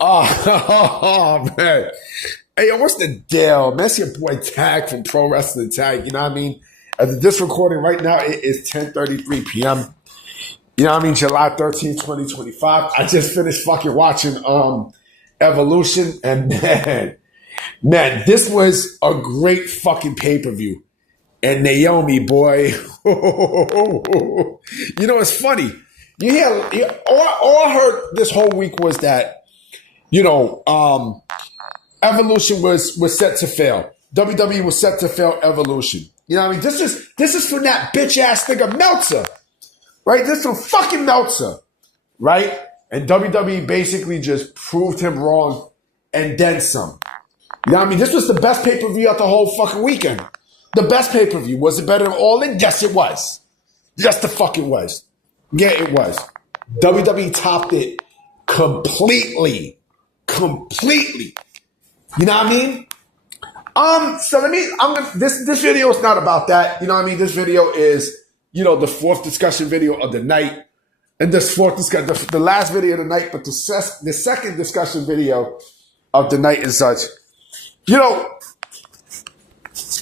Oh, man. Hey, yo, what's the deal? Man, it's your boy Tag from Pro Wrestling Tag. You know what I mean? As of this recording right now, it is 10:33 p.m. You know what I mean? July 13th, 2025. I just finished fucking watching Evolution, and man, this was a great fucking pay-per-view. And Naomi, boy, you know, it's funny. You hear, all I heard this whole week was that, you know, Evolution was set to fail. WWE was set to fail Evolution. You know what I mean? This is from that bitch ass nigga Meltzer, right? This is from fucking Meltzer, right? And WWE basically just proved him wrong and then some. You know what I mean? This was the best pay-per-view of the whole fucking weekend. The best pay-per-view. Was it better than All In? Yes, it was. Yes, the fuck it was. Yeah, it was. WWE topped it completely. Completely. You know what I mean? This video is not about that. You know what I mean? This video is, you know, the fourth discussion video of the night. And this fourth discussion, the last video of the night, but the second discussion video of the night is such. You know,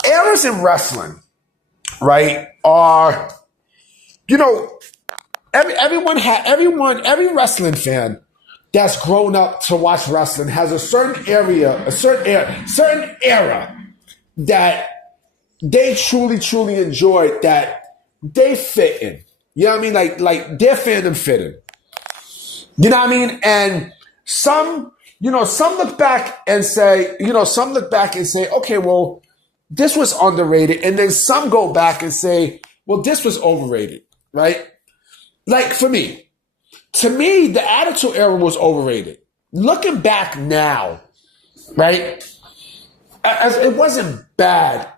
eras in wrestling, right, are, you know, every wrestling fan that's grown up to watch wrestling has a certain era that they truly enjoyed, that they fit in. You know what I mean? Like their fandom fit in. You know what I mean? And some look back and say, okay, well, this was underrated. And then some go back and say, well, this was overrated, right? Like to me, the Attitude Era was overrated. Looking back now, right? As it wasn't bad.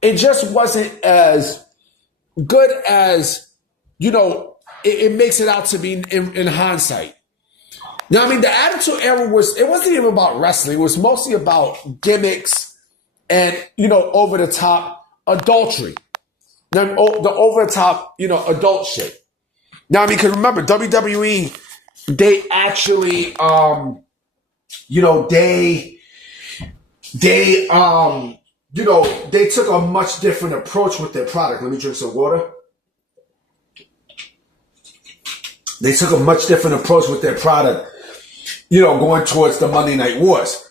It just wasn't as good as, you know, it makes it out to be in hindsight. You know what I mean? The Attitude Era it wasn't even about wrestling. It was mostly about gimmicks and, you know, over-the-top adultery. The over-the-top, you know, adult shit. Now, I mean, because remember, WWE, they actually, you know, they took a much different approach with their product. Let me drink some water. They took a much different approach with their product, you know, going towards the Monday Night Wars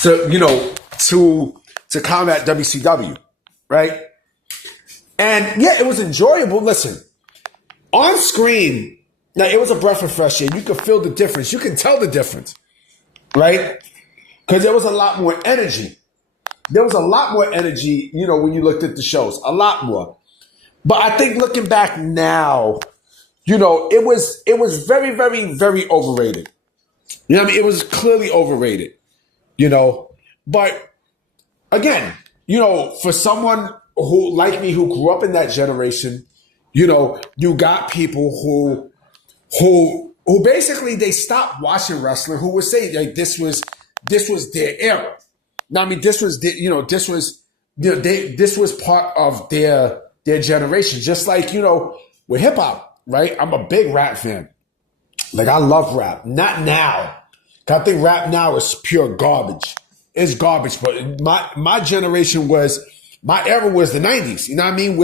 to combat WCW, right? And yeah, it was enjoyable. Listen, on screen, now it was a breath of fresh air. You could feel the difference. You can tell the difference, right? Because there was a lot more energy. There was a lot more energy, you know, when you looked at the shows. A lot more. But I think looking back now, you know, it was very, very, very overrated. You know what I mean? It was clearly overrated, you know. But again, you know, for someone who, like me, who grew up in that generation, you know, you got people who basically they stopped watching wrestling, who would say like this was their era. Now, I mean, this was part of their generation. Just like, you know, with hip hop, right? I'm a big rap fan. Like, I love rap. Not now. I think rap now is pure garbage. It's garbage. But my generation my era was the 90s. You know what I mean?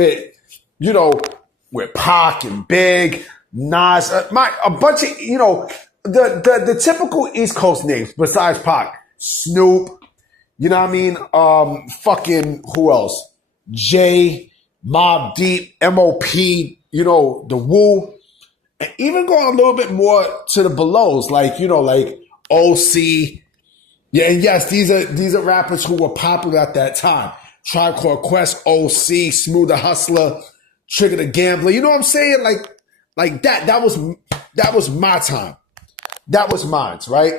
With Pac and Big, Nas, a bunch of, you know, the typical East Coast names besides Pac. Snoop, you know what I mean? Fucking, who else? Jay, Mobb Deep, M.O.P., you know, the Wu. And even going a little bit more to the belows, like, you know, like O.C. Yeah, and yes, these are rappers who were popular at that time. Tribe Called Quest, O.C., Smooth the Hustler, Trigger the Gambler. You know what I'm saying? Like that. That was my time. That was mine, right?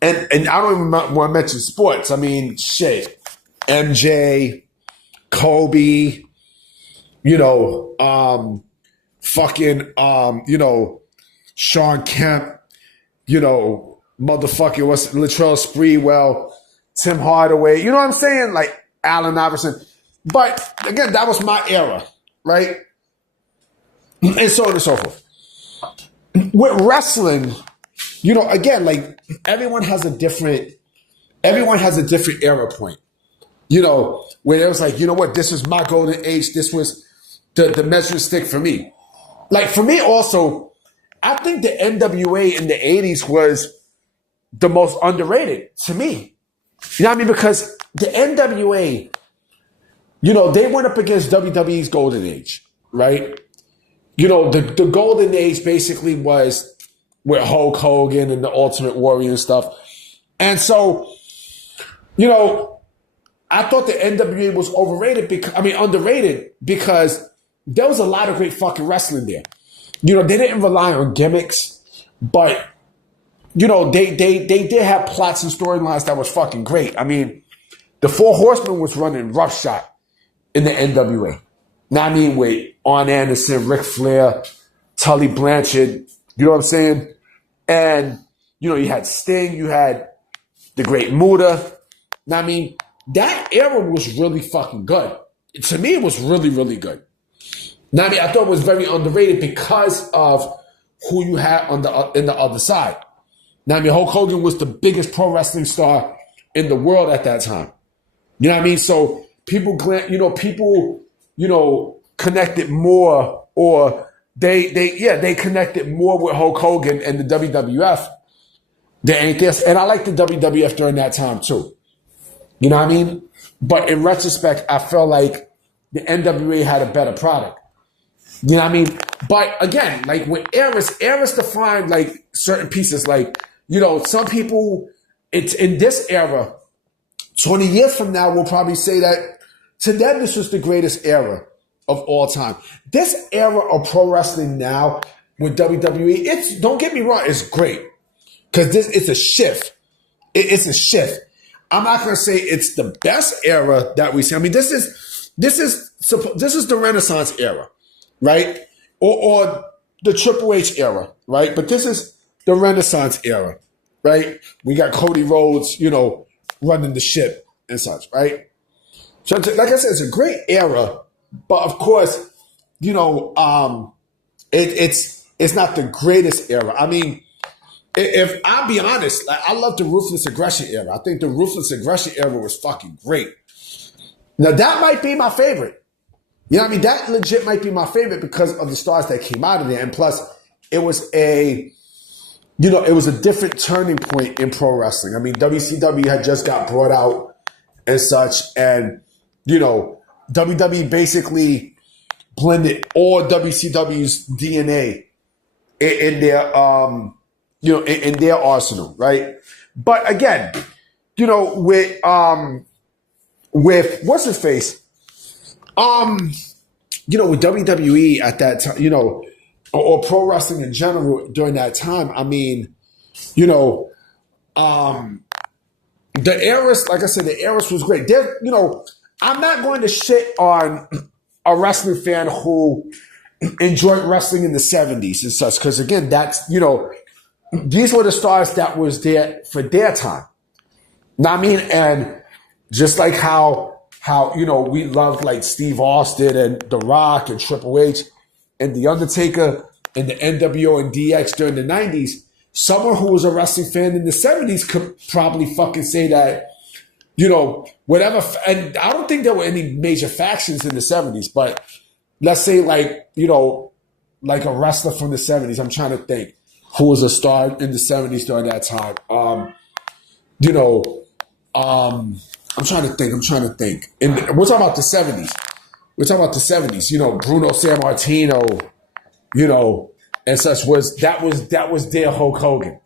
And I don't even want to mention sports. I mean, shit. MJ, Kobe, you know, you know, Sean Kemp, you know, motherfucking Latrell Sprewell, Tim Hardaway, you know what I'm saying? Like Allen Iverson. But again, that was my era, right? And so on and so forth. With wrestling, again, like everyone has a different era point. Where it was like, what, this was my golden age. This was the measuring stick for me. Like for me also, I think the NWA in the 80s was the most underrated to me. You know what I mean? Because the NWA, they went up against WWE's golden age, right? The golden age basically was with Hulk Hogan and the Ultimate Warrior and stuff. And so, I thought the NWA was underrated because there was a lot of great fucking wrestling there. They didn't rely on gimmicks, but they did have plots and storylines that was fucking great. I mean, the Four Horsemen was running roughshod in the NWA. Now I mean, with Arn Anderson, Ric Flair, Tully Blanchard, you know what I'm saying? And, you had Sting, you had the Great Muta. Now I mean, that era was really fucking good. To me, it was really, really good. Now I mean, I thought it was very underrated because of who you had in the other side. Now I mean, Hulk Hogan was the biggest pro wrestling star in the world at that time. You know what I mean? So people connected more, or they connected more with Hulk Hogan and the WWF than anything else. And I like the WWF during that time too. You know what I mean? But in retrospect, I felt like the NWA had a better product. You know what I mean? But again, like with eras define like certain pieces. Like, some people, it's in this era, 20 years from now, will probably say that to them, this was the greatest era of all time. This era of pro wrestling now with WWE, don't get me wrong, it's great. Because it's a shift. It's a shift. I'm not going to say it's the best era that we see. I mean, this is the Renaissance era, right? Or the Triple H era, right? But this is the Renaissance era, right? We got Cody Rhodes, running the ship and such, right? So, like I said, it's a great era, but of course, it's not the greatest era. I mean, if I'll be honest, like, I love the Ruthless Aggression era. I think the Ruthless Aggression era was fucking great. Now, that might be my favorite. You know what I mean? That legit might be my favorite because of the stars that came out of there. And plus, it was a different turning point in pro wrestling. I mean, WCW had just got brought out and such. And, WWE basically blended all WCW's DNA in their, in their arsenal, right? But again, with what's his face, with WWE at that time, or pro wrestling in general during that time, I mean, the eras, like I said, the eras was great. There, I'm not going to shit on a wrestling fan who enjoyed wrestling in the 70s and such, because again, that's, these were the stars that was there for their time. Know what I mean? And just like how we loved like Steve Austin and The Rock and Triple H and The Undertaker and the NWO and DX during the 90s, someone who was a wrestling fan in the 70s could probably fucking say that, whatever. And I don't think there were any major factions in the 70s, but let's say like a wrestler from the 70s. I'm trying to think who was a star in the 70s during that time. I'm trying to think. And we're talking about the 70s. Bruno Sammartino, and such that was their Hulk Hogan.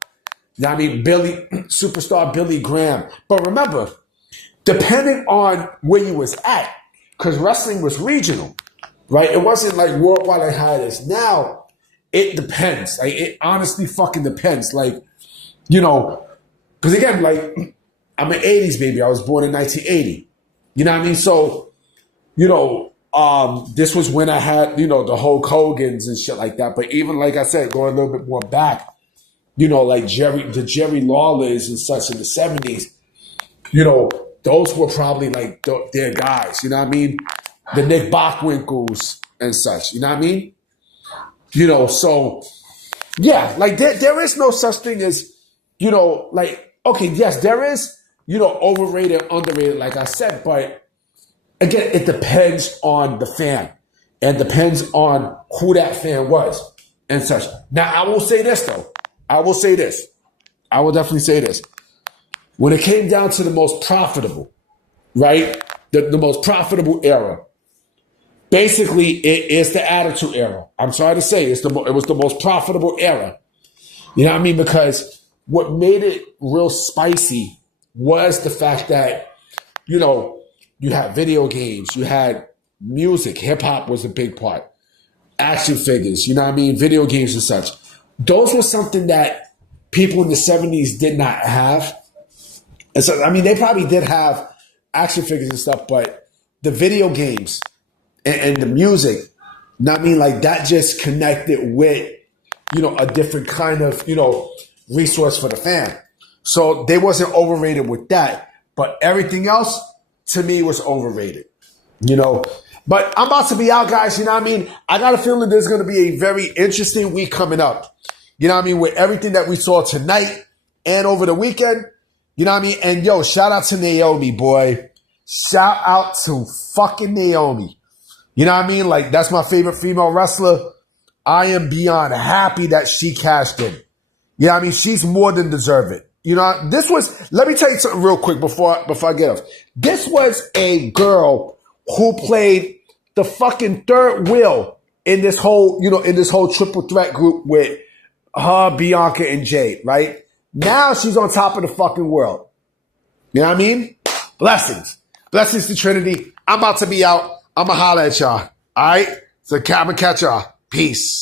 You know what I mean? Superstar Billy Graham. But remember, depending on where you was at, because wrestling was regional, right? It wasn't like worldwide like how it is now. It depends. Like, it honestly fucking depends. Like, because again, like, I'm an 80s baby. I was born in 1980. You know what I mean? So, this was when I had, the Hulk Hogans and shit like that. But even, like I said, going a little bit more back, like the Jerry Lawlers and such in the 70s, those were probably like their guys. You know what I mean? The Nick Bockwinkel's and such. You know what I mean? So Yeah, like there is no such thing as, like, okay, yes, there is, overrated, underrated, like I said, but again, it depends on the fan and depends on who that fan was and such. Now, I will say this though. I will say this. I will definitely say this. When it came down to the most profitable, right? The most profitable era, basically, it is the Attitude Era. I'm sorry to say, it was the most profitable era. You know what I mean? Because what made it real spicy was the fact that, you had video games, you had music, hip hop was a big part, action figures, you know what I mean? Video games and such. Those were something that people in the 70s did not have. And so, I mean, they probably did have action figures and stuff, but the video games and the music, you know what I mean? Like that just connected with, a different kind of, resource for the fan. So they wasn't overrated with that, but everything else to me was overrated, But I'm about to be out, guys. You know what I mean? I got a feeling there's going to be a very interesting week coming up. You know what I mean? With everything that we saw tonight and over the weekend. You know what I mean? And yo, shout out to Naomi, boy. Shout out to fucking Naomi. You know what I mean? Like, that's my favorite female wrestler. I am beyond happy that she cashed in. You know what I mean? She's more than deserving. Let me tell you something real quick before I get off. This was a girl who played the fucking third wheel in this whole triple threat group with her, Bianca, and Jade, right? Now she's on top of the fucking world. You know what I mean? Blessings. Blessings to Trinity. I'm about to be out. I'm going to holler at y'all. All right? So, I'ma catch y'all. Peace.